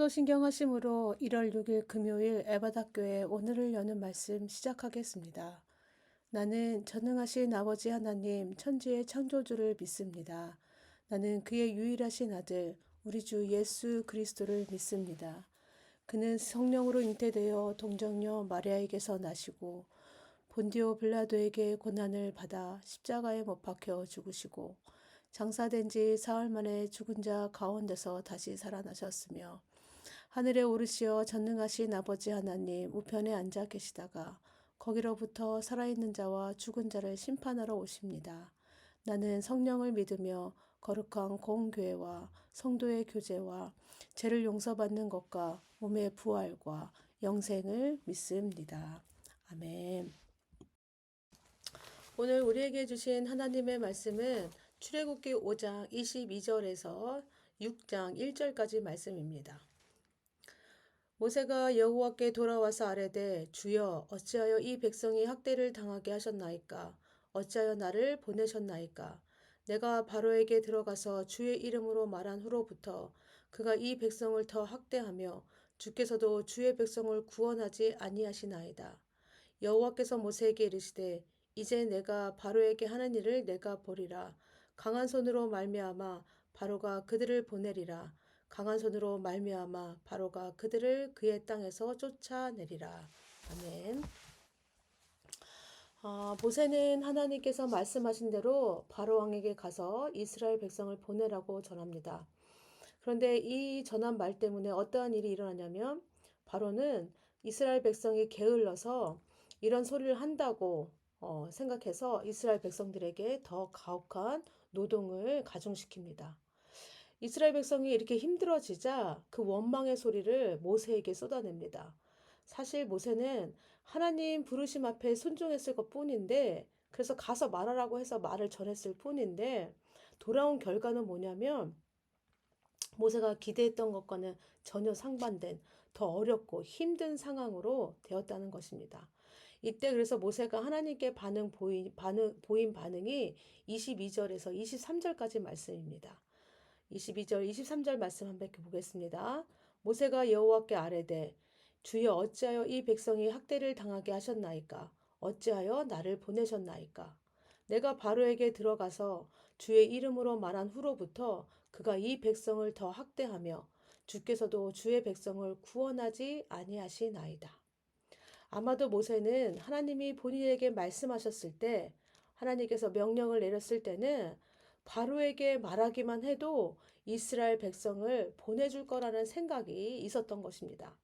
사도신경 하심으로 1월 6일 금요일 에바다교회 오늘을 여는 말씀 시작하겠습니다. 나는 전능하신 아버지 하나님 천지의 창조주를 믿습니다. 나는 그의 유일하신 아들 우리 주 예수 그리스도를 믿습니다. 그는 성령으로 잉태되어 동정녀 마리아에게서 나시고 본디오 빌라도에게 고난을 받아 십자가에 못 박혀 죽으시고 장사된 지 사흘 만에 죽은 자 가운데서 다시 살아나셨으며 하늘에 오르시어 전능하신 아버지 하나님 우편에 앉아 계시다가 거기로부터 살아있는 자와 죽은 자를 심판하러 오십니다. 나는 성령을 믿으며 거룩한 공교회와 성도의 교제와 죄를 용서받는 것과 몸의 부활과 영생을 믿습니다. 아멘. 오늘 우리에게 주신 하나님의 말씀은 출애굽기 5장 22절에서 6장 1절까지 말씀입니다. 모세가 여호와께 돌아와서 아뢰되 주여 어찌하여 이 백성이 학대를 당하게 하셨나이까? 어찌하여 나를 보내셨나이까? 내가 바로에게 들어가서 주의 이름으로 말한 후로부터 그가 이 백성을 더 학대하며 주께서도 주의 백성을 구원하지 아니하시나이다. 여호와께서 모세에게 이르시되 이제 내가 바로에게 하는 일을 내가 보리라. 강한 손으로 말미암아 바로가 그들을 보내리라. 강한 손으로 말미암아 바로가 그들을 그의 땅에서 쫓아내리라. 아멘. 모세는 하나님께서 말씀하신 대로 바로 왕에게 가서 이스라엘 백성을 보내라고 전합니다. 그런데 이 전한 말 때문에 어떠한 일이 일어나냐면 바로는 이스라엘 백성이 게을러서 이런 소리를 한다고 생각해서 이스라엘 백성들에게 더 가혹한 노동을 가중시킵니다. 이스라엘 백성이 이렇게 힘들어지자 그 원망의 소리를 모세에게 쏟아냅니다. 사실 모세는 하나님 부르심 앞에 순종했을 것 뿐인데, 그래서 가서 말하라고 해서 말을 전했을 뿐인데, 돌아온 결과는 뭐냐면, 모세가 기대했던 것과는 전혀 상반된 더 어렵고 힘든 상황으로 되었다는 것입니다. 이때 그래서 모세가 하나님께 보인 반응이 22절에서 23절까지 말씀입니다. 22절, 23절 말씀 한번 보겠습니다. 모세가 여호와께 아뢰되 주여 어찌하여 이 백성이 학대를 당하게 하셨나이까? 어찌하여 나를 보내셨나이까? 내가 바로에게 들어가서 주의 이름으로 말한 후로부터 그가 이 백성을 더 학대하며 주께서도 주의 백성을 구원하지 아니하시나이다. 아마도 모세는 하나님이 본인에게 말씀하셨을 때 하나님께서 명령을 내렸을 때는 바로에게 말하기만 해도 이스라엘 백성을 보내줄 거라는 생각이 있었던 것입니다.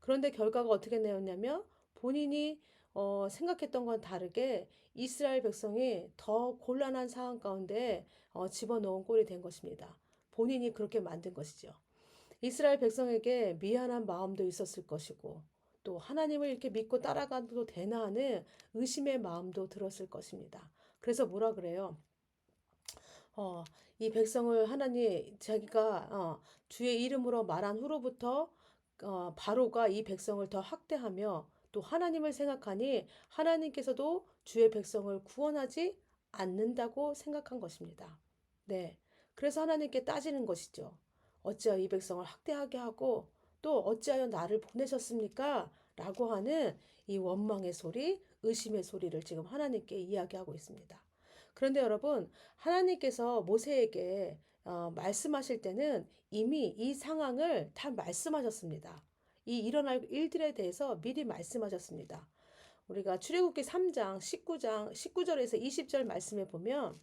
그런데 결과가 어떻게 되었냐면 본인이 생각했던 건 다르게 이스라엘 백성이 더 곤란한 상황 가운데 집어넣은 꼴이 된 것입니다. 본인이 그렇게 만든 것이죠. 이스라엘 백성에게 미안한 마음도 있었을 것이고 또 하나님을 이렇게 믿고 따라가도 되나 하는 의심의 마음도 들었을 것입니다. 그래서 뭐라 그래요? 이 백성을 하나님 자기가 주의 이름으로 말한 후로부터 바로가 이 백성을 더 학대하며 또 하나님을 생각하니 하나님께서도 주의 백성을 구원하지 않는다고 생각한 것입니다. 네. 그래서 하나님께 따지는 것이죠. 어찌하여 이 백성을 학대하게 하고 또 어찌하여 나를 보내셨습니까? 라고 하는 이 원망의 소리, 의심의 소리를 지금 하나님께 이야기하고 있습니다. 그런데 여러분, 하나님께서 모세에게 말씀하실 때는 이미 이 상황을 다 말씀하셨습니다. 이 일어날 일들에 대해서 미리 말씀하셨습니다. 우리가 출애굽기 3장 19절에서 20절 말씀에 보면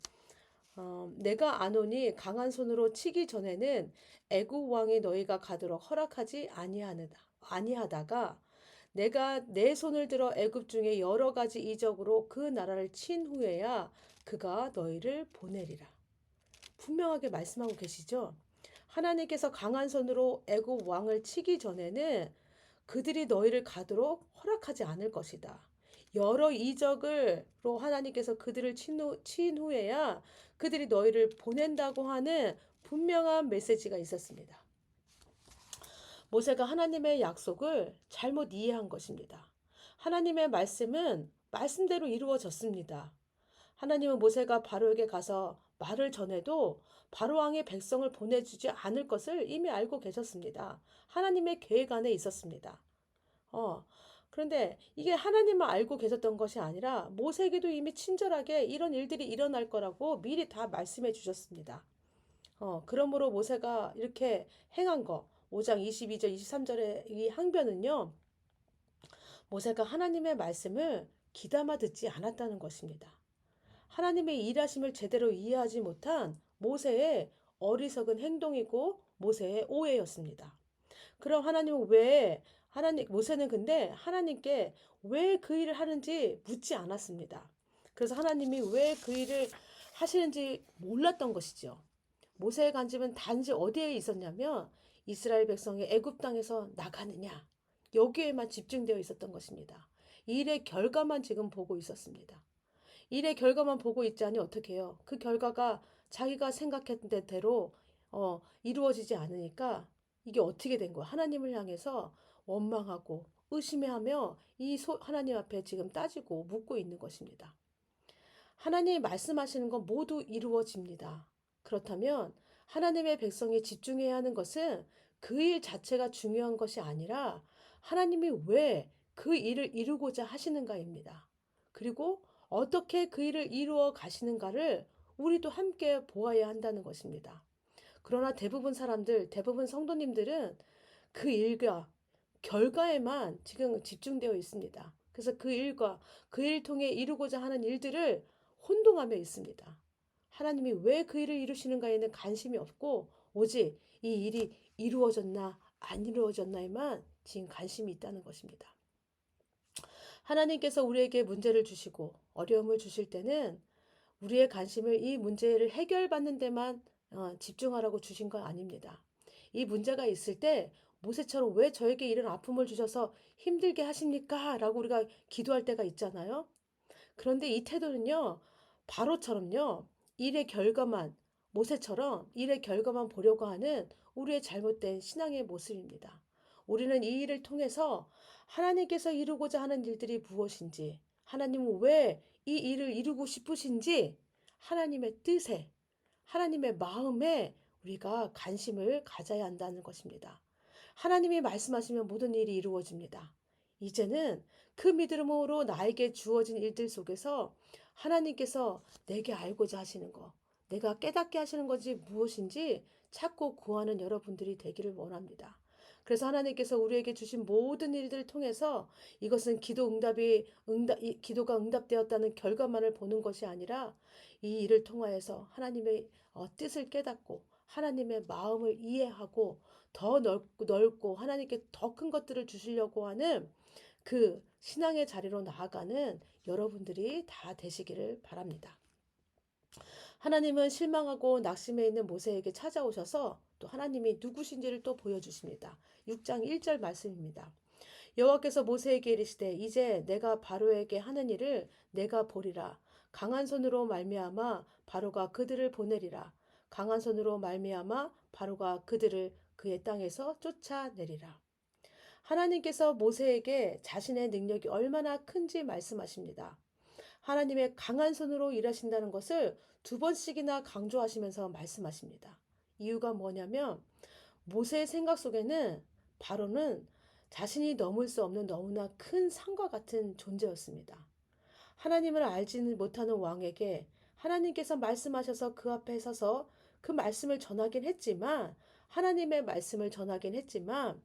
내가 아노니 강한 손으로 치기 전에는 애굽 왕이 너희가 가도록 허락하지 아니하다가 내가 내 손을 들어 애굽 중에 여러 가지 이적으로 그 나라를 친 후에야 그가 너희를 보내리라. 분명하게 말씀하고 계시죠? 하나님께서 강한 손으로 애굽 왕을 치기 전에는 그들이 너희를 가도록 허락하지 않을 것이다. 여러 이적으로 하나님께서 그들을 친 후에야 그들이 너희를 보낸다고 하는 분명한 메시지가 있었습니다. 모세가 하나님의 약속을 잘못 이해한 것입니다. 하나님의 말씀은 말씀대로 이루어졌습니다. 하나님은 모세가 바로에게 가서 말을 전해도 바로 왕이 백성을 보내주지 않을 것을 이미 알고 계셨습니다. 하나님의 계획 안에 있었습니다. 어, 그런데 이게 하나님만 알고 계셨던 것이 아니라 모세에게도 이미 친절하게 이런 일들이 일어날 거라고 미리 다 말씀해 주셨습니다. 그러므로 모세가 이렇게 행한 거, 5장 22절, 23절의 이 항변은요, 모세가 하나님의 말씀을 귀담아 듣지 않았다는 것입니다. 하나님의 일하심을 제대로 이해하지 못한 모세의 어리석은 행동이고 모세의 오해였습니다. 그럼 모세는 근데 하나님께 왜 그 일을 하는지 묻지 않았습니다. 그래서 하나님이 왜 그 일을 하시는지 몰랐던 것이죠. 모세의 관심은 단지 어디에 있었냐면 이스라엘 백성이 애굽 땅에서 나가느냐 여기에만 집중되어 있었던 것입니다. 이 일의 결과만 지금 보고 있었습니다. 일의 결과만 보고 있자니 어떻게 해요? 그 결과가 자기가 생각했던 대로 이루어지지 않으니까 이게 어떻게 된 거야? 하나님을 향해서 원망하고 의심해하며 하나님 앞에 지금 따지고 묻고 있는 것입니다. 하나님이 말씀하시는 건 모두 이루어집니다. 그렇다면 하나님의 백성이 집중해야 하는 것은 그 일 자체가 중요한 것이 아니라 하나님이 왜 그 일을 이루고자 하시는가입니다. 그리고 어떻게 그 일을 이루어 가시는가를 우리도 함께 보아야 한다는 것입니다. 그러나 대부분 성도님들은 그 일과 결과에만 지금 집중되어 있습니다. 그래서 그 일 통해 이루고자 하는 일들을 혼동하며 있습니다. 하나님이 왜 그 일을 이루시는가에는 관심이 없고 오직 이 일이 이루어졌나 안 이루어졌나에만 지금 관심이 있다는 것입니다. 하나님께서 우리에게 문제를 주시고 어려움을 주실 때는 우리의 관심을 이 문제를 해결받는 데만 집중하라고 주신 건 아닙니다. 이 문제가 있을 때 모세처럼 왜 저에게 이런 아픔을 주셔서 힘들게 하십니까? 라고 우리가 기도할 때가 있잖아요. 그런데 이 태도는요, 바로처럼요, 일의 결과만, 모세처럼 일의 결과만 보려고 하는 우리의 잘못된 신앙의 모습입니다. 우리는 이 일을 통해서 하나님께서 이루고자 하는 일들이 무엇인지, 하나님은 왜 이 일을 이루고 싶으신지, 하나님의 뜻에, 하나님의 마음에 우리가 관심을 가져야 한다는 것입니다. 하나님이 말씀하시면 모든 일이 이루어집니다. 이제는 그 믿음으로 나에게 주어진 일들 속에서 하나님께서 내게 알고자 하시는 것, 내가 깨닫게 하시는 것이 무엇인지 찾고 구하는 여러분들이 되기를 원합니다. 그래서 하나님께서 우리에게 주신 모든 일들을 통해서 이것은 기도가 응답되었다는 결과만을 보는 것이 아니라 이 일을 통하여서 하나님의 뜻을 깨닫고 하나님의 마음을 이해하고 더 넓고 하나님께 더 큰 것들을 주시려고 하는 그 신앙의 자리로 나아가는 여러분들이 다 되시기를 바랍니다. 하나님은 실망하고 낙심해 있는 모세에게 찾아오셔서 또 하나님이 누구신지를 또 보여주십니다. 6장 1절 말씀입니다. 여호와께서 모세에게 이르시되 이제 내가 바로에게 하는 일을 내가 보리라. 강한 손으로 말미암아 바로가 그들을 보내리라. 강한 손으로 말미암아 바로가 그들을 그의 땅에서 쫓아내리라. 하나님께서 모세에게 자신의 능력이 얼마나 큰지 말씀하십니다. 하나님의 강한 손으로 일하신다는 것을 두 번씩이나 강조하시면서 말씀하십니다. 이유가 뭐냐면 모세의 생각 속에는 바로는 자신이 넘을 수 없는 너무나 큰 산과 같은 존재였습니다. 하나님을 알지는 못하는 왕에게 하나님께서 말씀하셔서 그 앞에 서서 그 말씀을 전하긴 했지만 하나님의 말씀을 전하긴 했지만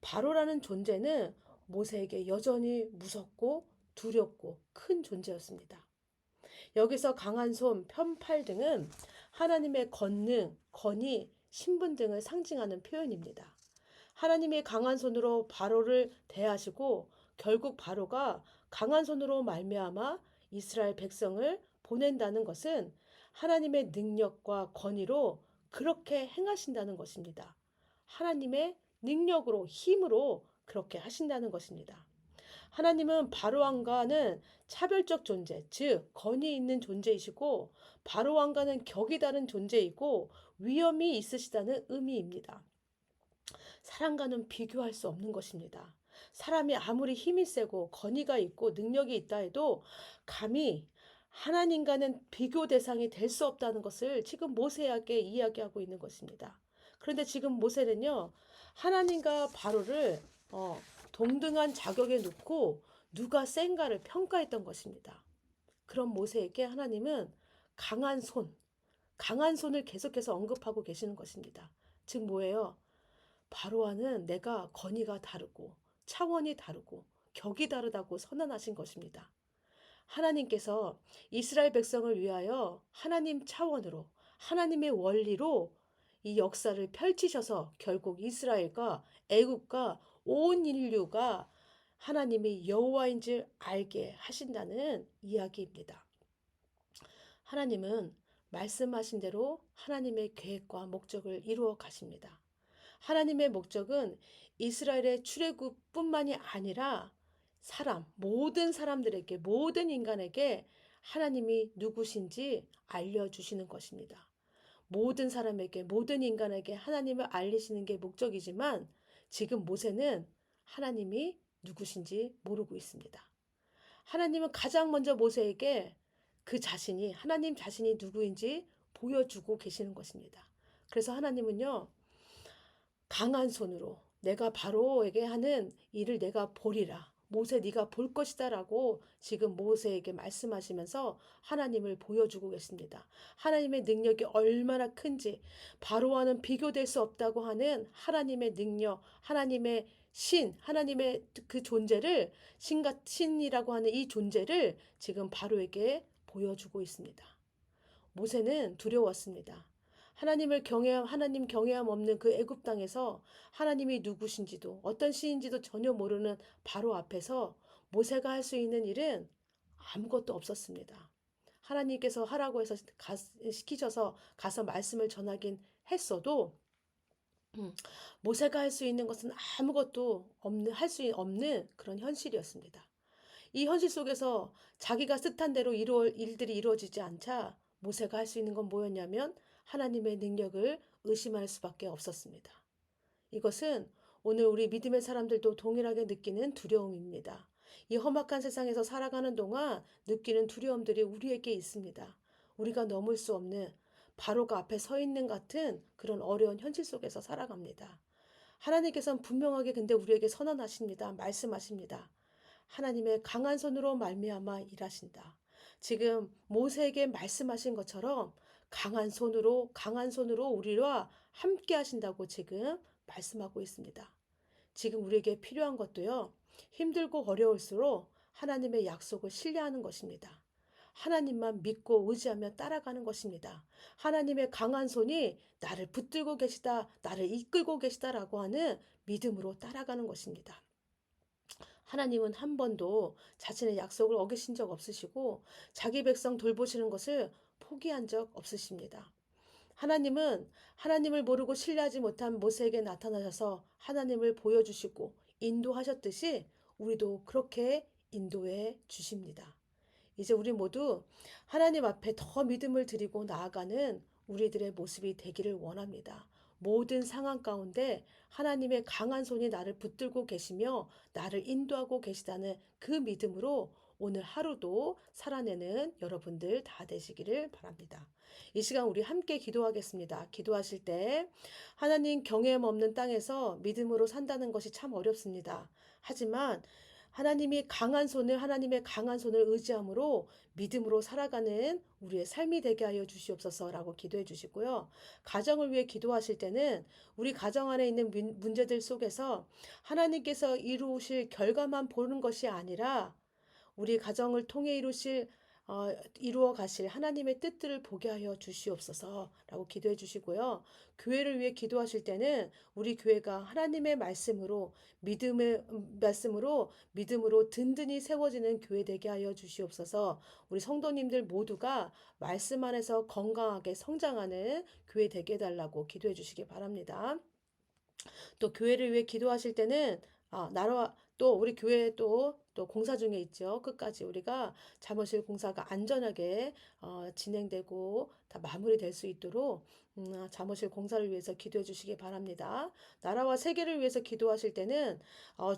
바로라는 존재는 모세에게 여전히 무섭고 두렵고 큰 존재였습니다. 여기서 강한 손, 편팔 등은 하나님의 권능, 권위, 신분 등을 상징하는 표현입니다. 하나님이 강한 손으로 바로를 대하시고 결국 바로가 강한 손으로 말미암아 이스라엘 백성을 보낸다는 것은 하나님의 능력과 권위로 그렇게 행하신다는 것입니다. 하나님의 능력으로 힘으로 그렇게 하신다는 것입니다. 하나님은 바로왕과는 차별적 존재, 즉 권위 있는 존재이시고 바로왕과는 격이 다른 존재이고 위엄이 있으시다는 의미입니다. 사람과는 비교할 수 없는 것입니다. 사람이 아무리 힘이 세고 권위가 있고 능력이 있다 해도 감히 하나님과는 비교 대상이 될 수 없다는 것을 지금 모세에게 이야기하고 있는 것입니다. 그런데 지금 모세는요, 하나님과 바로를 동등한 자격에 놓고 누가 센가를 평가했던 것입니다. 그런 모세에게 하나님은 강한 손, 강한 손을 계속해서 언급하고 계시는 것입니다. 즉 뭐예요? 바로와는 내가 권위가 다르고 차원이 다르고 격이 다르다고 선언하신 것입니다. 하나님께서 이스라엘 백성을 위하여 하나님 차원으로 하나님의 원리로 이 역사를 펼치셔서 결국 이스라엘과 애국과 온 인류가 하나님이 여호와인 줄 알게 하신다는 이야기입니다. 하나님은 말씀하신 대로 하나님의 계획과 목적을 이루어 가십니다. 하나님의 목적은 이스라엘의 출애굽뿐만이 아니라 모든 사람들에게, 모든 인간에게 하나님이 누구신지 알려주시는 것입니다. 모든 사람에게, 모든 인간에게 하나님을 알리시는 게 목적이지만 지금 모세는 하나님이 누구신지 모르고 있습니다. 하나님은 가장 먼저 모세에게 하나님 자신이 누구인지 보여주고 계시는 것입니다. 그래서 하나님은요, 강한 손으로 내가 바로에게 하는 일을 내가 보리라. 모세 네가 볼 것이다라고 지금 모세에게 말씀하시면서 하나님을 보여주고 계십니다. 하나님의 능력이 얼마나 큰지 바로와는 비교될 수 없다고 하는 하나님의 능력, 하나님의 하나님의 그 존재를 신이라고 하는 이 존재를 지금 바로에게 보여주고 있습니다. 모세는 두려웠습니다. 하나님 경외함 없는 그 애굽 땅에서 하나님이 누구신지도 어떤 신인지도 전혀 모르는 바로 앞에서 모세가 할 수 있는 일은 아무것도 없었습니다. 하나님께서 하라고 해서 시키셔서 가서 말씀을 전하긴 했어도 모세가 할 수 있는 것은 아무것도 할 수 없는 그런 현실이었습니다. 이 현실 속에서 자기가 뜻한 대로 일들이 이루어지지 않자 모세가 할 수 있는 건 뭐였냐면 하나님의 능력을 의심할 수밖에 없었습니다. 이것은 오늘 우리 믿음의 사람들도 동일하게 느끼는 두려움입니다. 이 험악한 세상에서 살아가는 동안 느끼는 두려움들이 우리에게 있습니다. 우리가 넘을 수 없는 바로가 앞에 서 있는 같은 그런 어려운 현실 속에서 살아갑니다. 하나님께서는 분명하게 근데 우리에게 선언하십니다. 말씀하십니다. 하나님의 강한 손으로 말미암아 일하신다. 지금 모세에게 말씀하신 것처럼 강한 손으로 우리와 함께 하신다고 지금 말씀하고 있습니다. 지금 우리에게 필요한 것도요. 힘들고 어려울수록 하나님의 약속을 신뢰하는 것입니다. 하나님만 믿고 의지하며 따라가는 것입니다. 하나님의 강한 손이 나를 붙들고 계시다, 나를 이끌고 계시다라고 하는 믿음으로 따라가는 것입니다. 하나님은 한 번도 자신의 약속을 어기신 적 없으시고 자기 백성 돌보시는 것을 포기한 적 없으십니다. 하나님은 하나님을 모르고 신뢰하지 못한 모세에게 나타나셔서 하나님을 보여주시고 인도하셨듯이 우리도 그렇게 인도해 주십니다. 이제 우리 모두 하나님 앞에 더 믿음을 드리고 나아가는 우리들의 모습이 되기를 원합니다. 모든 상황 가운데 하나님의 강한 손이 나를 붙들고 계시며 나를 인도하고 계시다는 그 믿음으로 오늘 하루도 살아내는 여러분들 다 되시기를 바랍니다. 이 시간 우리 함께 기도하겠습니다. 기도하실 때 하나님 경외함 없는 땅에서 믿음으로 산다는 것이 참 어렵습니다. 하지만 하나님의 강한 손을 의지함으로 믿음으로 살아가는 우리의 삶이 되게 하여 주시옵소서라고 기도해 주시고요. 가정을 위해 기도하실 때는 우리 가정 안에 있는 문제들 속에서 하나님께서 이루실 결과만 보는 것이 아니라 우리 가정을 통해 이루어 가실 하나님의 뜻들을 보게 하여 주시옵소서라고 기도해 주시고요. 교회를 위해 기도하실 때는 우리 교회가 하나님의 믿음의 믿음으로 든든히 세워지는 교회 되게 하여 주시옵소서. 우리 성도님들 모두가 말씀 안에서 건강하게 성장하는 교회 되게 해달라고 기도해 주시기 바랍니다. 또 교회를 위해 기도하실 때는 또 우리 교회에 또 공사 중에 있죠. 끝까지 우리가 잠옷실 공사가 안전하게 진행되고 다 마무리될 수 있도록 잠옷실 공사를 위해서 기도해 주시기 바랍니다. 나라와 세계를 위해서 기도하실 때는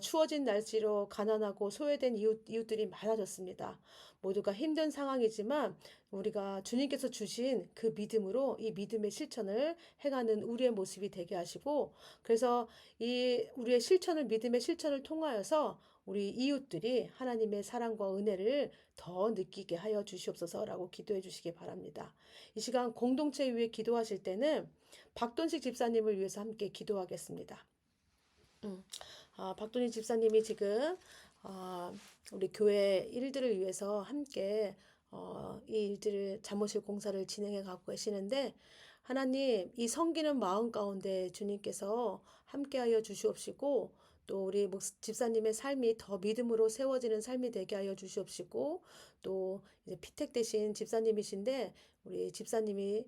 추워진 날씨로 가난하고 소외된 이웃들이 많아졌습니다. 모두가 힘든 상황이지만 우리가 주님께서 주신 그 믿음으로 이 믿음의 실천을 행하는 우리의 모습이 되게 하시고, 그래서 이 우리의 실천을 믿음의 실천을 통하여서 우리 이웃들이 하나님의 사랑과 은혜를 더 느끼게 하여 주시옵소서라고 기도해 주시기 바랍니다. 이 시간 공동체 위해 기도하실 때는 박돈식 집사님을 위해서 함께 기도하겠습니다. 박돈식 집사님이 지금 우리 교회 일들을 위해서 함께 이 일들을 잠옷실 공사를 진행해 가고 계시는데, 하나님 이 섬기는 마음 가운데 주님께서 함께하여 주시옵시고, 또 우리 집사님의 삶이 더 믿음으로 세워지는 삶이 되게 하여 주시옵시고, 또 이제 피택되신 집사님이신데 우리 집사님이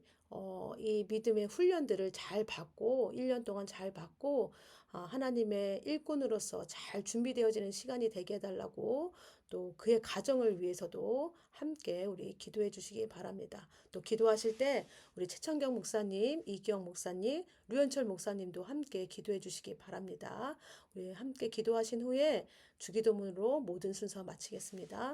이 믿음의 훈련들을 잘 받고 1년 동안 잘 받고 하나님의 일꾼으로서 잘 준비되어지는 시간이 되게 해달라고, 또 그의 가정을 위해서도 함께 우리 기도해 주시기 바랍니다. 또 기도하실 때 우리 최창경 목사님, 이기영 목사님, 류현철 목사님도 함께 기도해 주시기 바랍니다. 우리 함께 기도하신 후에 주기도문으로 모든 순서 마치겠습니다.